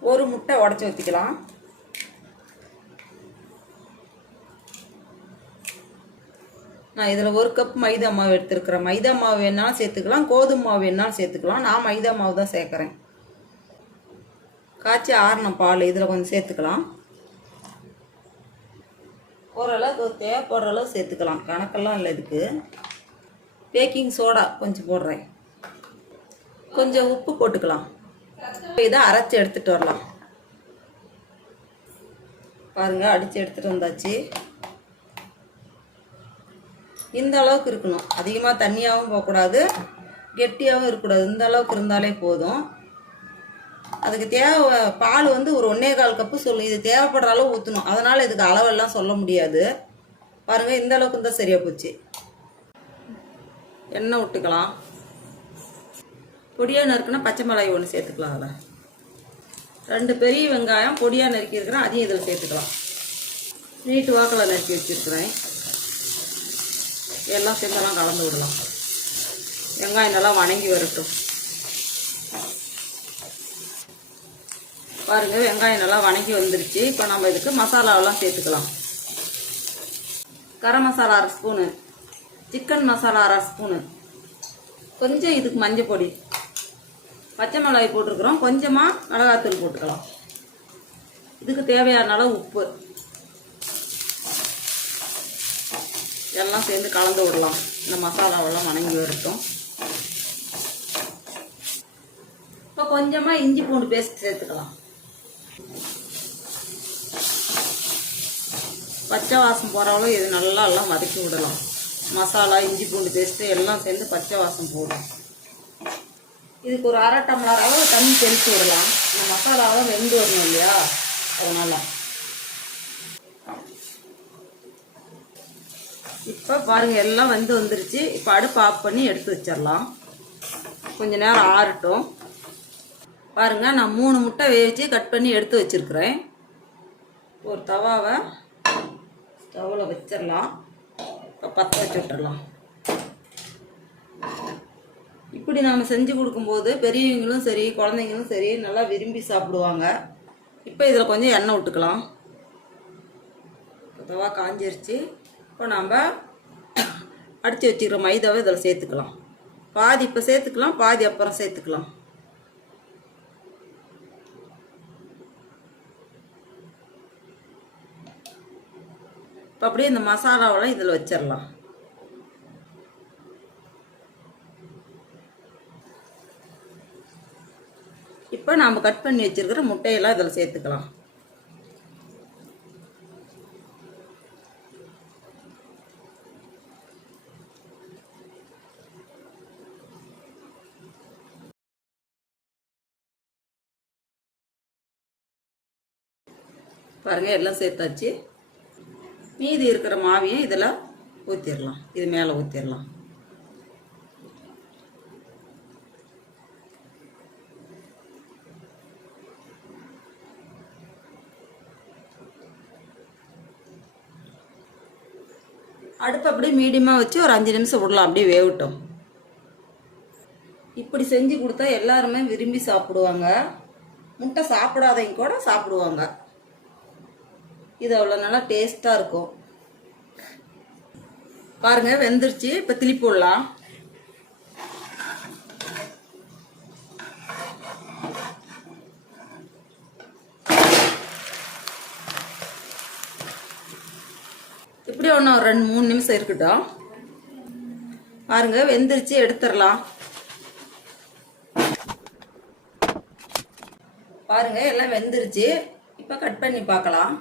ஒரு முட்டை உடச்சி ஊற்றிக்கலாம் நான் இதில் ஒரு கப் மைதா மாவு எடுத்துருக்கிறேன். மைதா மாவு வேணாலும் சேர்த்துக்கலாம். கோதுமை மாவு வேணாலும் சேர்த்துக்கலாம். நான் மைதா மாவு தான் சேர்க்குறேன். காய்ச்சி ஆறின பால் இதில் கொஞ்சம் சேர்த்துக்கலாம். ஓரளவுக்கு தேவைப்படுற அளவு சேர்த்துக்கலாம். கணக்கெல்லாம் இல்லை இதுக்கு. பேக்கிங் சோடா கொஞ்சம் போடுறேன். கொஞ்சம் உப்பு போட்டுக்கலாம். இதை அரைச்சி எடுத்துகிட்டு வரலாம். பாருங்கள் அடித்து எடுத்துகிட்டு வந்தாச்சு. இந்த அளவுக்கு இருக்கணும். அதிகமாக தண்ணியாகவும் போகக்கூடாது கெட்டியாகவும் இருக்கக்கூடாது. இந்த அளவுக்கு இருந்தாலே போதும். அதுக்கு தேவை பால் வந்து ஒரு ஒன்றே கால் கப்பு சொல்லு இது தேவைப்படுற அளவு ஊற்றணும் அதனால் இதுக்கு அளவெல்லாம் சொல்ல முடியாது. பாருங்கள் இந்த அளவுக்கு இருந்தால் சரியாக போச்சு. எண்ணெய் விட்டுக்கலாம் பொடியாக நறுக்குனா பச்சை மிளகாய் ஒன்று சேர்த்துக்கலாம் அதில் ரெண்டு பெரிய வெங்காயம் பொடியாக நறுக்கி இருக்கிறேன் அதையும் இதில் சேர்த்துக்கலாம். நீட்டு வாக்கில் நறுக்கி வச்சுருக்கிறேன். எல்லாம் சேர்ந்தெல்லாம் கலந்து விடலாம். வெங்காயம் நல்லா வணங்கி வரட்டும். பாருங்கள் வெங்காயம் நல்லா வணங்கி வந்துருச்சு. இப்போ நம்ம இதுக்கு மசாலாவெல்லாம் சேர்த்துக்கலாம். கரம் மசாலா அரை ஸ்பூனு. சிக்கன் மசாலா அரை ஸ்பூனு. கொஞ்சம் இதுக்கு மஞ்சள் பொடி பச்சை மிளகாய் போட்டிருக்கிறோம். கொஞ்சமாக மிளகாத்தூள் போட்டுக்கலாம். இதுக்கு தேவையான அளவு உப்பு. எல்லாம் சேர்ந்து கலந்து விடலாம். இந்த மசாலாவெல்லாம் வணங்கி வரட்டும். இப்போ கொஞ்சமாக இஞ்சி பூண்டு பேஸ்ட் சேர்த்துக்கலாம். பச்சை வாசம் போகிற இது நல்லா எல்லாம் வதக்கி விடலாம். மசாலா இஞ்சி பூண்டு பேஸ்ட்டு எல்லாம் சேர்ந்து பச்சை வாசம் போடும் இதுக்கு ஒரு அரை டம்ளர் அளவு தண்ணி தெளித்து விடலாம். இந்த மசாலாவும் வெந்து வரணும் இல்லையா? அதனால். இப்போ பாருங்கள் எல்லாம் வந்து வந்துருச்சு. இப்போ அடுப்பு ஆஃப் பண்ணி எடுத்து வச்சிடலாம். கொஞ்ச நேரம் ஆறட்டும். பாருங்கள் நான் மூணு முட்டை வேவிச்சு கட் பண்ணி எடுத்து வச்சுருக்குறேன். ஒரு தவாவை ஸ்டவ்வில் வச்சிடலாம். இப்போ பற்ற வச்சு விட்டுடலாம் இப்படி நாம் செஞ்சு கொடுக்கும்போது பெரியவங்களும் சரி குழந்தைங்களும் சரி நல்லா விரும்பி சாப்பிடுவாங்க. இப்போ இதில் கொஞ்சம் எண்ணெய் விட்டுக்கலாம் பொதுவாக தவா காஞ்சிருச்சு. இப்போ நாம் அடித்து வச்சுக்கிற மைதாவை இதில் சேர்த்துக்கலாம். பாதி இப்போ சேர்த்துக்கலாம் பாதி அப்புறம் சேர்த்துக்கலாம். இப்போ அப்படியே இந்த மசாலாவெல்லாம் இதில் வச்சிடலாம் இப்போ நாம் கட் பண்ணி வச்சிருக்கிற முட்டையெல்லாம் இதில் சேர்த்துக்கலாம். பாருங்கள் எல்லாம் சேர்த்தாச்சு. மீதி இருக்கிற மாவையும் இதில் ஊற்றிடலாம் இது மேலே ஊற்றிடலாம் அடுப்பு அப்படியே மீடியமாக வச்சு ஒரு அஞ்சு நிமிஷம் விடலாம் அப்படியே வேகட்டும். இப்படி செஞ்சு கொடுத்தா எல்லாருமே விரும்பி சாப்பிடுவாங்க. முட்டை சாப்பிடாதவங்க கூட சாப்பிடுவாங்க. இது அவ்வளோ நல்லா டேஸ்ட்டாக இருக்கும். பாருங்கள் வெந்துருச்சு. இப்போ திருப்பி விடலாம் இப்படி ஒன்று ஒரு ரெண்டு மூணு நிமிஷம் இருக்கட்டும். பாருங்க வெந்துருச்சு எடுத்துடலாம். பாருங்க எல்லாம் வெந்துருச்சு. இப்போ கட் பண்ணி பார்க்கலாம்.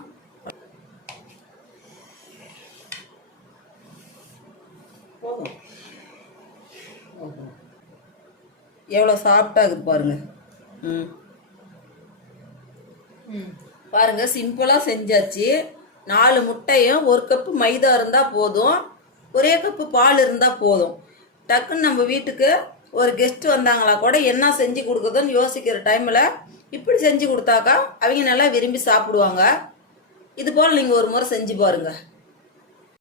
எவ்வளோ சாஃப்டாக இருக்குது பாருங்க. ம். பாருங்க சிம்பிளாக செஞ்சாச்சு. நாலு முட்டையும் ஒரு கப்பு மைதா இருந்தால் போதும். ஒரே கப்பு பால் இருந்தால் போதும். டக்குன்னு நம்ம வீட்டுக்கு ஒரு கெஸ்ட் வந்தாங்களா கூட என்ன செஞ்சு கொடுக்குறதுன்னு யோசிக்கிற டைமில் இப்படி செஞ்சு கொடுத்தாக்கா அவங்க நல்லா விரும்பி சாப்பிடுவாங்க. இது போல் நீங்கள் ஒரு முறை செஞ்சு பாருங்கள்